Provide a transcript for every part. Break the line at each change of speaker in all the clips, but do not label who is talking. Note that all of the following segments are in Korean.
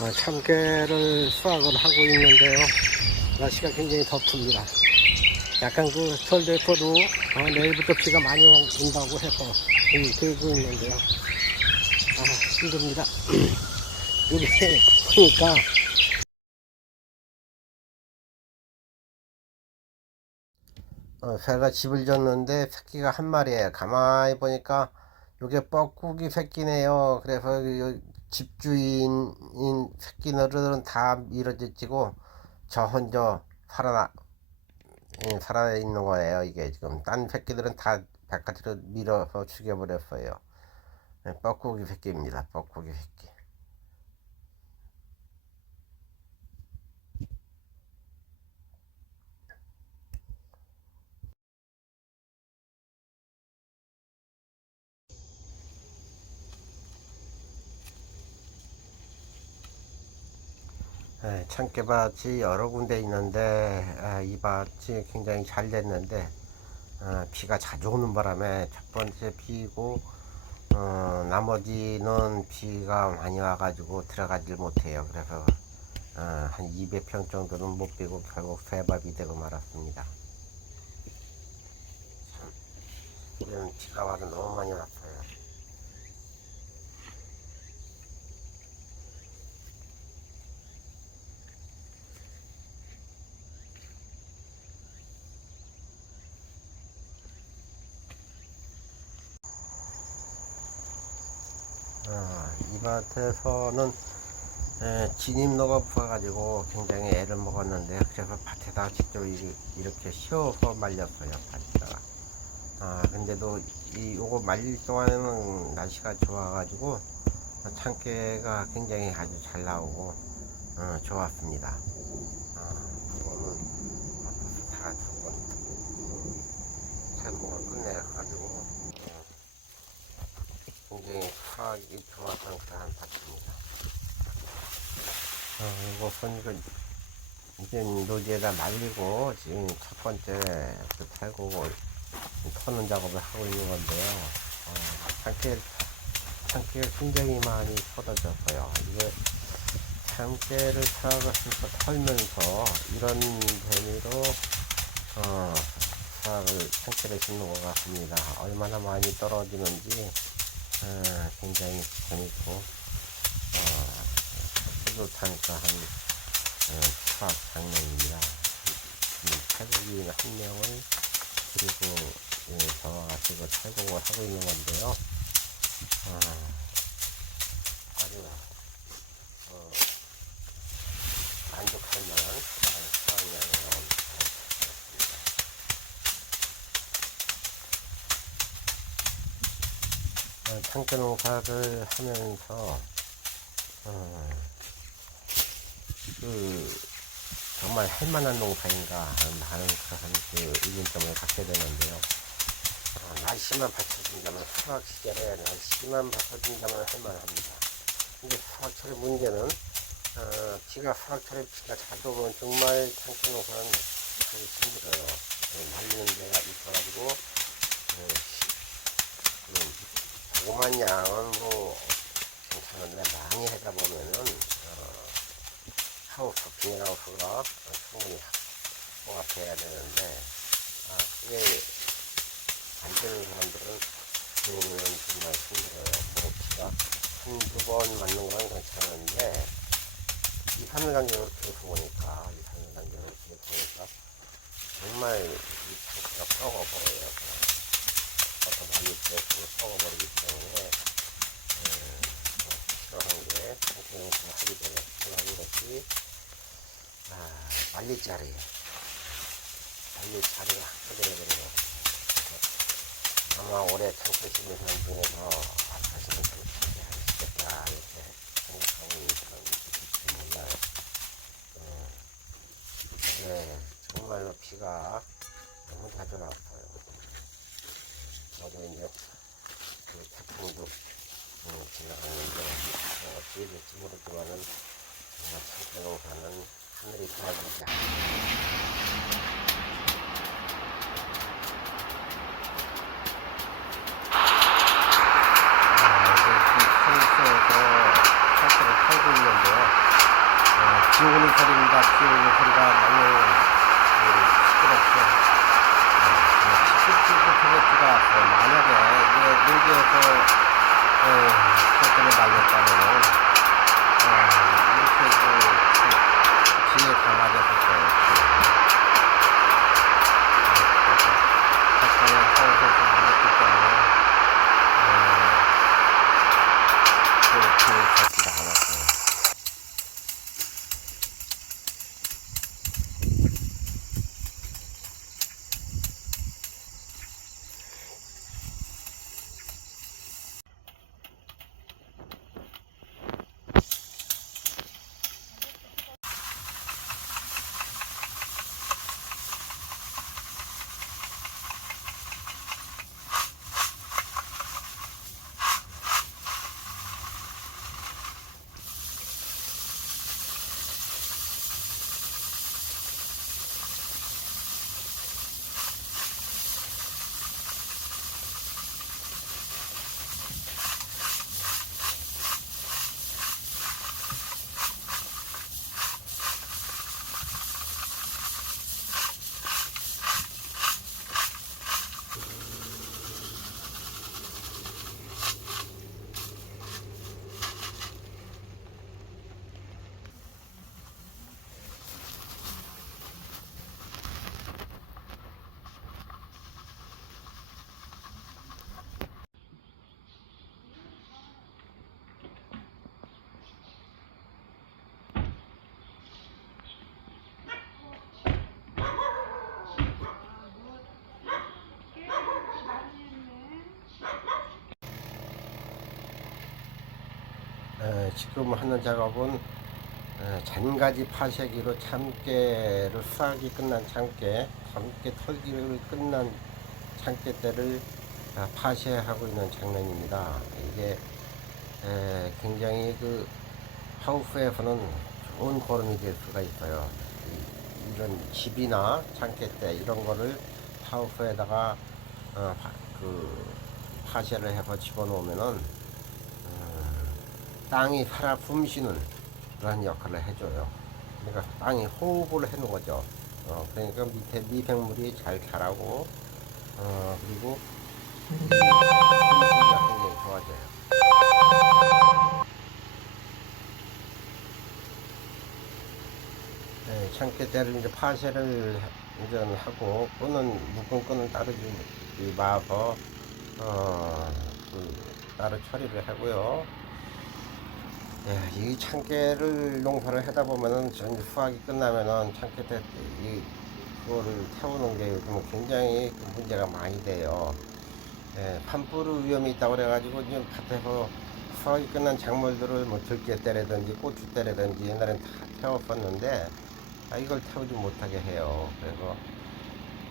어, 참깨를 수확을 하고 있는데요. 날씨가 굉장히 덥습니다. 약간 그 설대포도 어, 내일부터 비가 많이 온다고 해서 들고 있는데요. 아, 힘듭니다. 여기 보니까 어, 새가 집을 졌는데 새끼가 한 마리예요. 가만히 보니까 요게 뻐꾸기 새끼네요. 그래서 요 집주인인 새끼들은 다 밀어지고 저 혼자 살아나 예, 살아 있는 거예요. 이게 지금 딴 새끼들은 다 바깥으로 밀어서 죽여버렸어요. 예, 뻐꾸기 새끼입니다. 뻐꾸기 새끼. 예, 참깨밭이 여러 군데 있는데 아, 이 밭이 굉장히 잘 됐는데 어, 비가 자주 오는 바람에 첫 번째 비고 어, 나머지는 비가 많이 와가지고 들어가질 못해요. 그래서 어, 한 200평 정도는 못 비고 결국 새밥이 되고 말았습니다. 참, 이런 비가 와도 너무 많이 왔어요. 아, 이 밭에서는 에, 진입로가 부어가지고 굉장히 애를 먹었는데 그래서 밭에다 직접 이- 이렇게 씌워서 말렸어요 밭에다가. 아 근데도 이 요거 말릴 동안에는 날씨가 좋아가지고 참깨가 굉장히 아주 잘 나오고 어, 좋았습니다 아 그거는 다 두번 살코가 끝내가지고 어, 굉장히 수확이 밭입니다. 어, 이것은 그 이제 노지에다 말리고 지금 첫 번째 그 탈곡을 터는 작업을 하고 있는 건데요. 어, 참깨, 참깨가 굉장히 많이 쏟아졌어요. 이게 참깨를 수확을 털면서 이런 재미로 어, 수확을 참깨를 심는 것 같습니다. 얼마나 많이 떨어지는지 어, 굉장히 재밌고 어, 뿌듯하니까 한 어, 수학 장면입니다. 이 태국인 한 명을 그리고 예, 저와 같이 그 태국을 하고 있는 건데요. 어, 아주 어, 만족할 만한 수학량이. 어, 창조 농사를 하면서 어, 그 정말 할만한 농사인가 하는 그런 그 의문점을 갖게 되는데요. 어, 날씨만 받쳐준다면 수확 시절에 날씨만 받쳐준다면 할만합니다. 근데 수확철의 문제는 어, 비가 수확철에 비가 자주 오면 정말 창조 농사는 되게 힘들어요. 어, 말리는 데가 있어가지고 어, 음, 조그만 양은 뭐 괜찮은데 많이 하다 보면은 어, 하우스 비닐하우스가 충분히 확보가 돼야 되는데 아 그게 안 되는 사람들은 그러면 정말 힘들어요. 뭐 비가 한두 번 맞는 건 괜찮은데 2, 3일 간격으로 계속 보니까 2, 3일 간격으로 계속 보니까 정말 이 상태가 썩어버려요. 어떤 많이 들어서 썩어버리기 때문에 음, 뭐 필요한 게 상태용품 하기 전에 필요한 것이 아, 말리자리 말리자리가 한꺼번에 거 아마 올해 창고 심는 사람 중에서 아, 사실은 좀 창고하시겠다 이렇게 생각하고 있는 있을지 몰라요 음, 네, 정말로 비가 너무 자주 왔어요. 저도 이제 그 태풍도 어, 지나가는데 어, 어떻게 될지 모르지만은 정말 참깨농사는 하늘 에, 지금 하는 작업은 에, 잔가지 파쇄기로 참깨를 수확이 끝난 참깨, 참깨 털기를 끝난 참깨대를 아, 파쇄하고 있는 장면입니다. 이게 에, 굉장히 그 하우스에서는 좋은 거름이 될 수가 있어요. 이, 이런 집이나 참깨대 이런 거를 하우스에다가 어, 파, 그 파쇄를 해서 집어넣으면은 땅이 살아 숨쉬는 그런 역할을 해줘요. 그러니까 땅이 호흡을 해놓은 거죠. 어, 그러니까 밑에 미생물이 잘 자라고, 어, 그리고 숨쉬기가 굉장히 좋아져요. 네, 참깨대를 이제 파쇄를 이제 하고 끈은 묶은 끈은 따로 좀 마서 어, 그 따로 처리를 하고요. 예, 이 참깨를 농사를 하다 보면은 전 수확이 끝나면은 참깨 때 이, 그거를 태우는 게 요즘 굉장히 그 문제가 많이 돼요. 예, 판뿌르 위험이 있다고 그래가지고 지금 밭에서 수확이 끝난 작물들을 뭐 들깨 때라든지 고추 때라든지 옛날엔 다 태웠었는데 아, 이걸 태우지 못하게 해요. 그래서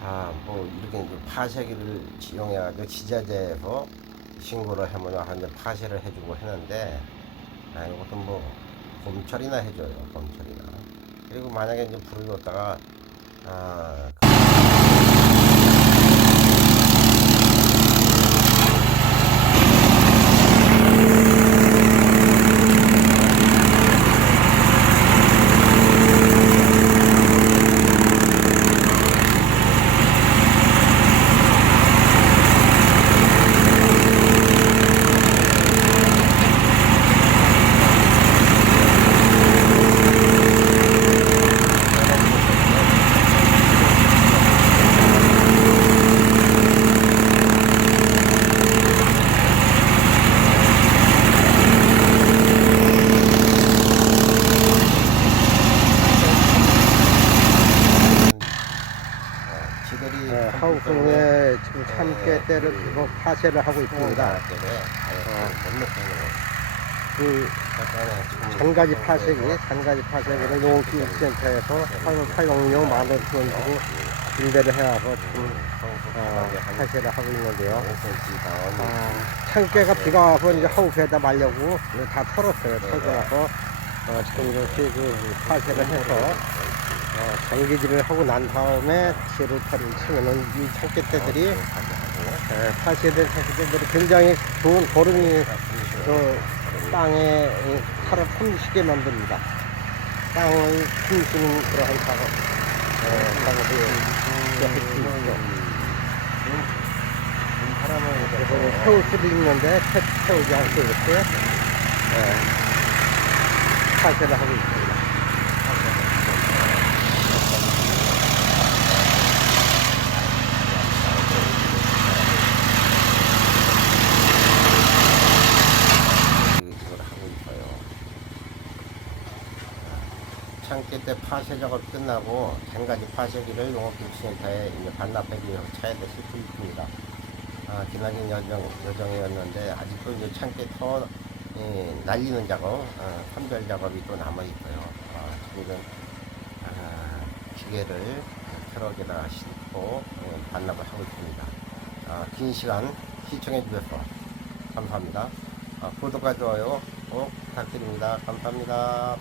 아, 뭐 이렇게 이제 파쇄기를 이용해가지고 지자체에서 신고를 하면 한 파쇄를 해주고 했는데 아, 이것도 뭐 봄철이나 해줘요. 봄철이나. 그리고 만약에 이제 불을 뒀다가 아, 어, 지들이
네,
참
하우성에 지금
네,
참깨대를
그-
두고 파쇄를 하고 있습니다. 어.
거.
그
지금
잔가지
그런
파쇄기, 잔가지 파쇄기를
네,
농업기술센터에서
네.
사용, 사용료 만원 돈 주고 임대를 해와서 지금 어,
한
파쇄를 하고 있는데요.
5cm 다운
아, 참깨가 비가 와서 이제 하우스에다 말려고 다 털었어요. 털고 나서. 어, 지금 이렇게 그 파쇄를 해서 어, 장기질을 하고 난 다음에 털을 치면은 이 참깨대들이 에, 파쇄된 참깨대들이 굉장히 좋은 거름이 그 땅에 이 살을 숨쉬게 만듭니다. 땅을 힘쓰는 그러한 작업, 어, 작업을 수 있죠. 그래서 태울 수도 있는데 태, 태우지 않고 이렇게 예, 파쇄를 하고 있습니다.
이걸 하고 있어요. 창기 때 파쇄 작업 끝나고 한 파쇄기를 농업기술센터에 이제 반납하기 위해서 차에 싣고 있습니다. 아, 기나긴 여정, 여정이었는데 아직도 이제 창기 터 예, 날리는 작업, 아, 선별 작업이 또 남아 있고요. 아, 지금 아, 기계를 트럭에다 싣고 예, 반납을 하고 있습니다. 아, 긴 시간 시청해 주셔서 감사합니다. 아, 구독과 좋아요 꼭 부탁드립니다. 감사합니다.